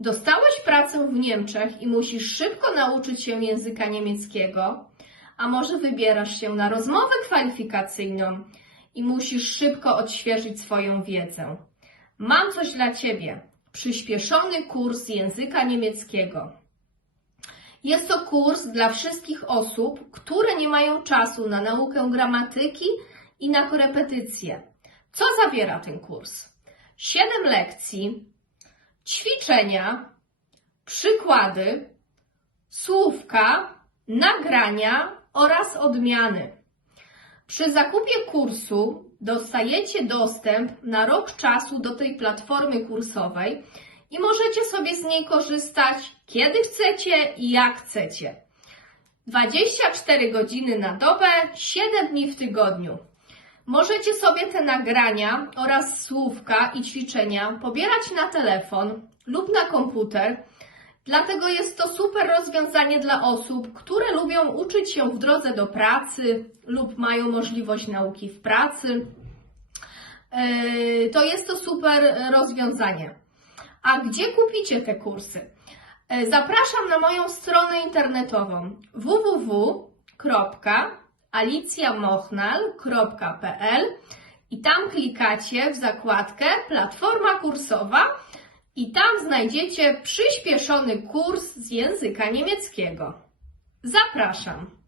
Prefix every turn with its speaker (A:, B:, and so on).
A: Dostałeś pracę w Niemczech i musisz szybko nauczyć się języka niemieckiego, a może wybierasz się na rozmowę kwalifikacyjną i musisz szybko odświeżyć swoją wiedzę. Mam coś dla Ciebie. Przyspieszony kurs języka niemieckiego. Jest to kurs dla wszystkich osób, które nie mają czasu na naukę gramatyki i na korepetycje. Co zawiera ten kurs? Siedem lekcji, ćwiczenia, przykłady, słówka, nagrania oraz odmiany. Przy zakupie kursu dostajecie dostęp na rok czasu do tej platformy kursowej i możecie sobie z niej korzystać kiedy chcecie i jak chcecie. 24 godziny na dobę, 7 dni w tygodniu. Możecie sobie te nagrania oraz słówka i ćwiczenia pobierać na telefon lub na komputer. Dlatego jest to super rozwiązanie dla osób, które lubią uczyć się w drodze do pracy lub mają możliwość nauki w pracy. Yy, To jest to super rozwiązanie. A gdzie kupicie te kursy? Yy, Zapraszam na moją stronę internetową www.alicjamochnal.pl i tam klikacie w zakładkę Platforma kursowa i tam znajdziecie przyspieszony kurs z języka niemieckiego. Zapraszam.